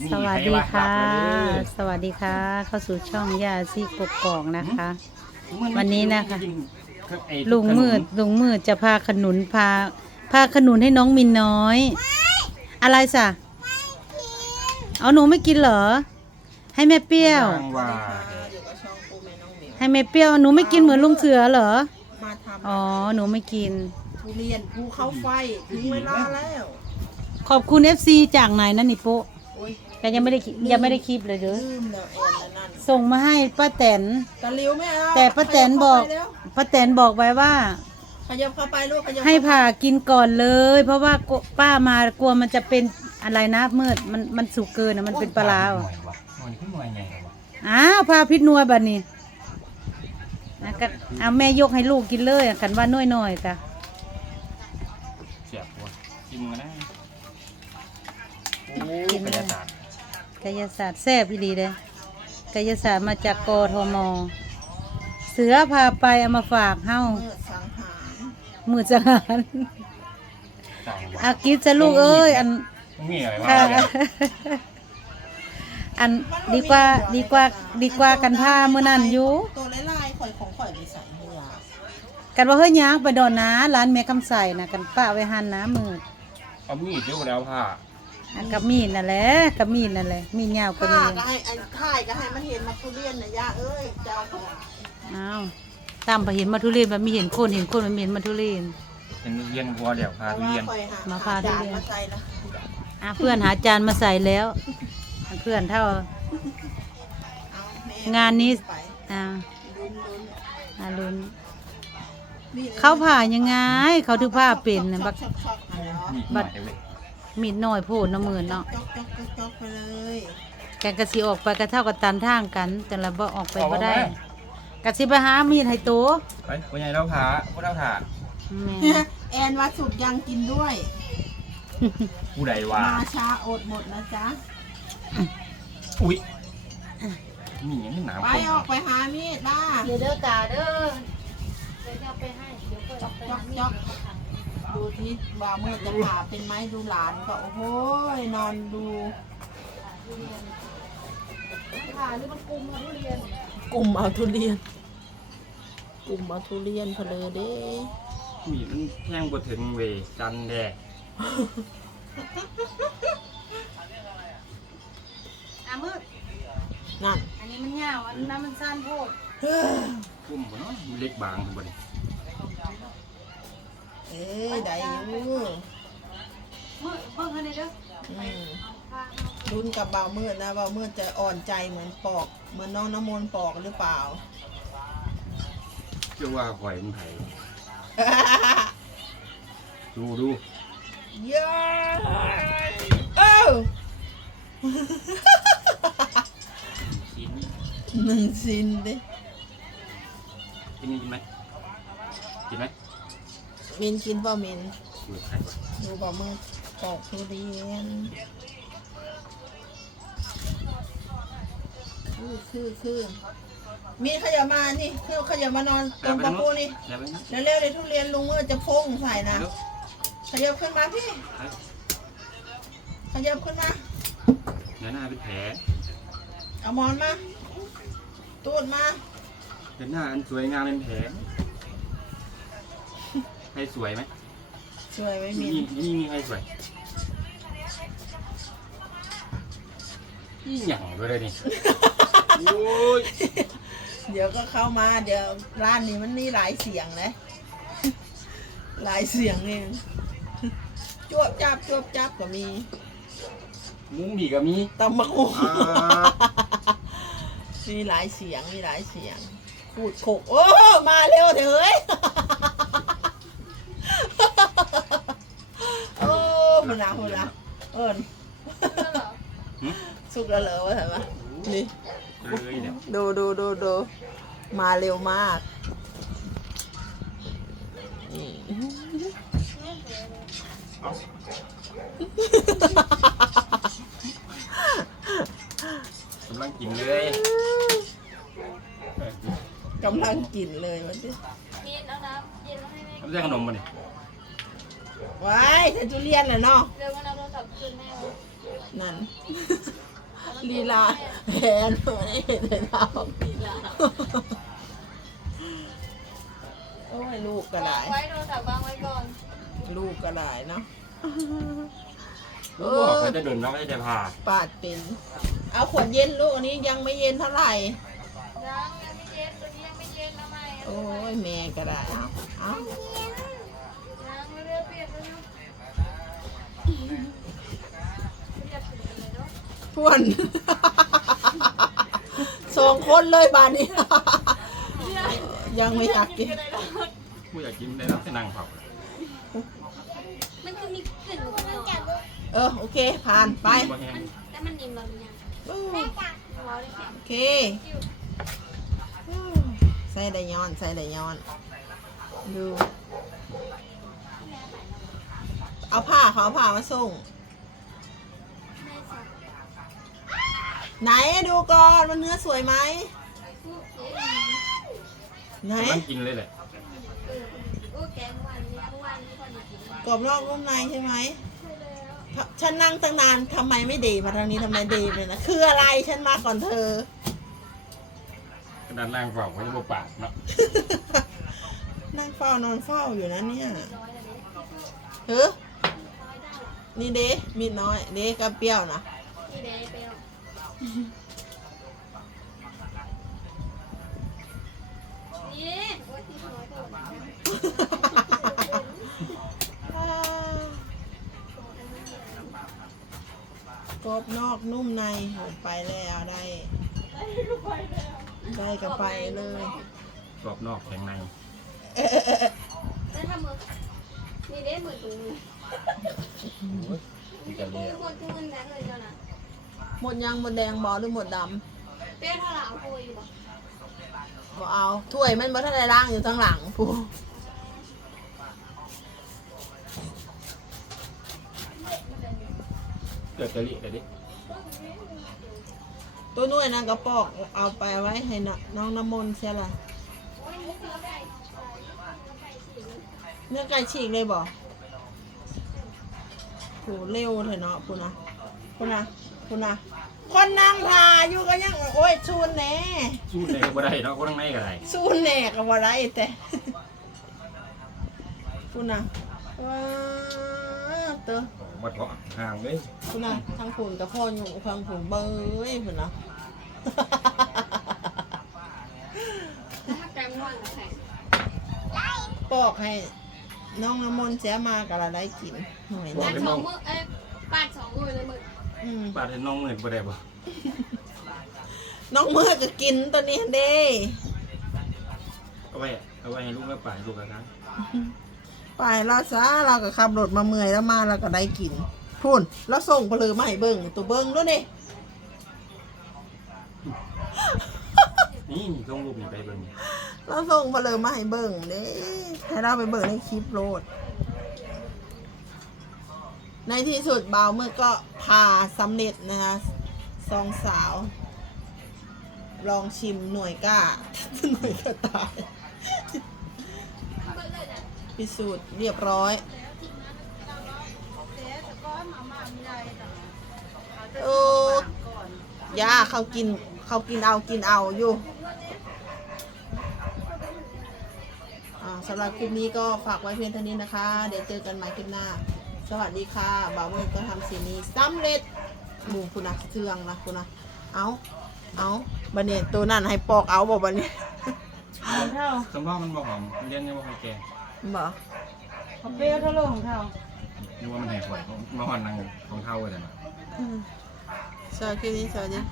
นี่สวัสใครดีว่าค่ะรับเลยสวัสดีค่ะ เข้าสู่ช่องยาซีกกกอกนะคะมัวันนี้นะคะจริงๆไอ้ลุงมืดลุงมืดจะพาขนุนพาพาขนุนให้น้องมินน้อย อะไรสะเอาหนูไม่กินเหรอ ให้แม่เปรี้ยวทางว่าอยู่กับช่องปูแม่น้องเหมียวให้แม่เปรี้ยวหนูไม่กินเหมือนลุงเสือเหรอมาทอ๋อหนูไม่กินำทุเรียนภูเขาไฟถึงเวลาแล้ว ขอบคุณ FC จากไหนนั่นนี่ปุ๊โอ้ย ก็ยังไม่ได้คลิปยังไม่ได้คลิปเลยเด้อลืมแล้วแอนแล้วนั่นส่งมาให้ป้าแตน ตะหลิวไม่เอาแต่ป้าแตนบอกขยัเข้าไปเร็วป้าแตนบอกไว้ว่า ขยับเข้าไปลูกขยับให้ผ่ากินก่อนเลย เพราะว่ากลัวป้ามากลัวมันจะเป็นอะไรนะมืดมันมันสุกเกินนะมันเป็นปลาร้าหน่วอยวะหน่อยขึ้นหน่อยไงวะอ้าวพาพิษนัวบัดนี้นะก็เอาแม่ยกให้ลูกกินเลยกันว่าน้อยหน่อยๆกะ กายศาสตร์แซ่บอีดีเลยกายศาสตร์มาจากกทมเสือพาไปเอามาฝากเฮ้าเมื่อสังหารมือจังหันต่างวะอากิฟจะลูกเอ้ยอัน มันมีอะไรวะค่ะอันดีกว่าดีกว่าดีกว่ากันผ้าเมื่อนั้นอยู่ ตัวลายๆข่อยของข่อยไปใส่เมื่อกันว่าเฮ้ยยางไปดอนนะร้านแม่คำใส่นะกันป้าไว้หันนะมือเอามีดเดี๋ยวก็แล้วผ้า อันกับมีดนั่นแหละกับมีดนั่นแหละมีดยาวกว่าข้านี้ก็ให้ไอ้ข่ายก็ให้มันเห็นมาทุเรียนนะย่าเอ้ยเจ้าของอ้าวตามไปเห็นมาทุเรียนมันมีเห็นคนเห็นคนมันมีเห็นมาทุเรียน เป็นเรียนวัวเดี๋ยวพาทุเรียนข่อยหมาพาทุเรียนจมาใส่ละอะเพื่อนหาจานมาใส่แล้ว เพื่อนเท่า เอาแม่งานนี้ ไปอ่าลุ้นลุ้นอารุณนี่เขาผ่ายังไง เขาถือผ้าเป็นนะบัก ช็อกช็อกช็อกเนาะ มีดหน่อยเว้ย มีดน้อยโพดน้ำมือเนาะจ๊อกจ๊อกจ๊อกจ๊อกไปเลยแกกะสิออกไปกระเท่ากับตันทางกันแต่ละบ่ออกไปบ่ได้กะสิไปหามีดให้โตไปวันใหญ่เราผ่าพวกเราผ่าแม่แอนวัดสุกยังกินด้วย ผู้ใดว่ามาช้าอดหมดนะจ๊ะ อุ้ยมีอย่างนี้หนามไปคมออกไปหามีดล่าเดี๋ยวเด้อตาเด้อเดี๋ยวจะไปให้เดี๋ยวเปิดจ๊อกจ๊อกจ๊อก ดูที่บ่าวมืดจะผ่าเป็นไหมดูหลานก็โอ้โหยนอนดูผ่าหรือมันกุมมาทุเรียนกลุ่มเอาทุเรียน กลุ่มเอาทุเรียนเพลอเด้มีดมันแท่งบ่ถึงเวจันแดกอะมืดนั่น อันนี้มันยาวอันนั้นมันสั้นโพด กุ้มบ่เนาะมันเล็กบางบ่นี่ กับบ่าวมืดนะบ่าวมืดจะอ่อนใจเหมือนปอก เหมือนน้องน้ำมนต์ปอกหรือเปล่า เชื่อว่าข่อยมันไผดูดูเย้เอ้าชิ้นหนึ่งซินดิกินนี่กินไหมกินไหมมินกินเปล่ามินดูไข่วะดูบ่าวมืดปอกทุเรียน คือคือคือมีขยับมานี่คือขยับมานอนตรงประตูนี่แล้วไปนะเร็วๆเลยทุเรียนลุงมืดจะพุ่งใส่นะเร็วขยับขึ้นมาพี่ไปขยับขึ้นมาเดี๋ยวหน้าเป็นแผลเอาหมอนมา ตูดมาเดี๋ยวหน้าอันสวยงามเป็นแผลใครสวยไหมช่วยไว้มินี่นนี่มีใครสวยนี่หยั่งด้วยเลยนี่โอ้ย เดี๋ยวก็เข้ามา เดี๋ยวร้านนี้มันมีหลายเสียงนะหลายเสียงนี่จวบจับจวบจับก็มีมุ้งดีก็มีตำมะกุงอ่ามีหลายเสียงมีหลายเสียงพูดขกโอ้มาเร็วเถอะเฮ้ยโอ้มันนะมันนะเอิญหึสุกแล้วเหรอวะเห็นปะนี่ เลยเนี่ยดูดูดูดูมาเร็วมากนี่กำลังกินเลยเออกำลังกินเลยวันนี้ทำได้ขนมมาเนี่ยว้ายเธอจุเรียนเหรอเนาะเร็ววันเอาโทรศัพท์คืนแม่วะนั่น ลีลาแหนไม่เห็นเลยเราลีลาโอ้ยลูกก็ได้ไว้โทรศัพท์วางไว้ก่อนลูกก็ได้เนาะลูกบอกเขาจะเดินน้องไม่ได้พาปาดเป็น เอาขวดเย็นลูกอันนี้ยังไม่เย็นเท่าไหร่ ยังยังไม่เย็นตัวนี้ยังไม่เย็นทำไมโอ้ยแม่ก็ได้เอาเอายังไม่เรียกเปลี่ยนเลยเรียกถึงเลย เนาะทวนสองคนเลยบานนี้ ยังไม่อยากกินผู้อยากกินได้รับจะนั่งเผามันคือมีกลิ่นของมันจับเออ โอเค ผ่านไป บ่แห้งแต่มันนิ่มเราเนี่ยอู้เราได้แค่โอเคอู้ใส่ได้ย้อน ใส่ได้ย้อน ดู เอาผ้าเขาเอาผ้ามาส่ง ไหนดูก่อนมันเนื้อสวยไหมปุ๊บเอ๊ะไหนมันกินเลยแหละเออโอ้แกงวันนี้เมื่อวานนี้พอดีกินกรอบนอกนุ่มในใช่ไหมใช่แล้วฉันนั่งตั้งนานทำไมไม่ดีมาทางนี้ทำไมดีเลยนะคืออะไรฉันมาก่อนเธอ กระดานนั่งเผาเขาจะบ่ปากเนาะนั่งเฝ้านอนเฝ้าอยู่นะเนี่ยร้อยแล้วเนี่ยเฮ้อร้อยได้หรอนี่เด้มีดน้อย เด้กับเปรี้ยวนะนี่เด้เปรี้ยวนี่โอ้ยที่น้อย กว่ากรอบนอกนุ่มในหมดไปแล้วได้ ได้กับไปเลยกรอบนอกแข็งในแล้วถ้ามือนี่เด้มือถุงมือมีจะกันปูเรียคนที่เงินแดงเลยเจ้าน่ะ หมดยังหมดแดงบอหรือหมดดเปี้ยเท่าไหร่เอาปูอยู่บ่ำบอเอาถ้วยมันบ่ทันได้ล้างอยู่ทางหลังปูเกิดกะลิกันดิตัวนุ่ยนะกระปอกเอาไปไว้ให้นะน้องน้ำมนต์เสียละโอ้ยนี่คือไก่ไก่ฉีกเลยเนื้อไก่ฉีกเลยบ่โหเร็วเถอะเนาะปูนะปูนะ ปูนะคนนั่งทาอยู่ก็ยังโอ้ยชูนแหน่สู้ได้ก็บ่ได้เนาะก็ต้องในก็ได้ชูนแหน่ก็บ่ได้แต่ปูนะว้าวเตอบ่เถาะห่างเลยปูนะทางผุนกับพ่ออยู่ทางผุนเบยปูนะ ถ้าแกงว่างกับไข่ปอกให้น้องน้ำมนต์เสียมากับเราได้กินหน่อยปานะดสองมือเอ้ย ออืมปาดให้น้องเหมือนบ่ได้บ่น้องเมื่อก็กินตัวนี้เด้เอาไว้เอาไว้ให้ลูกแล้วปาดลูกแล้วกันไปเราซะเราก็ขับรถมาเมื่อยแล้วมาเราก็ได้กินพูนแล้วส่งไปเลยมาให้เบิ่งตัวเบิ่งด้วยนี่นี่ต้องรูปนี่ไปเบิ่งเราส่งไปเลยมาให้เบิ่งเด้ให้เราไปเบิ่งในคลิปโลด ในที่สุดเบาเมื่อก็พาสำเร็จนะคะสองสาว ลองชิมหน่วยก้า หน่วยก็ตาย พิสูจน์เรียบร้อย โอ้ย่าเขากินเขากินเอากินเอาอยู่สำหรับคลิปนี้ก็ฝากไว้เพียงเท่านี้นะคะ เดี๋ยวเจอกันใหม่คลิปหน้า สวัสดีค่ะบ่าวมือก็ทำสิ่งนี้สำเร็จหมูคุณนะเทืองนะคุณนะเอาเอาบันเนี่ยตัวนั้นให้ปอกเอาบอกบันเนี่ยของเท่าสำรองมันบ่หอมมันเย็นยังบ่ค่อยแก่บอกเขาเปรี้ยวเท่าโลของเท่านึกว่ามันแห้งกว่ามาหอนนางของเท่าเลยนะสวัสดีคลิปนี้สวัสดี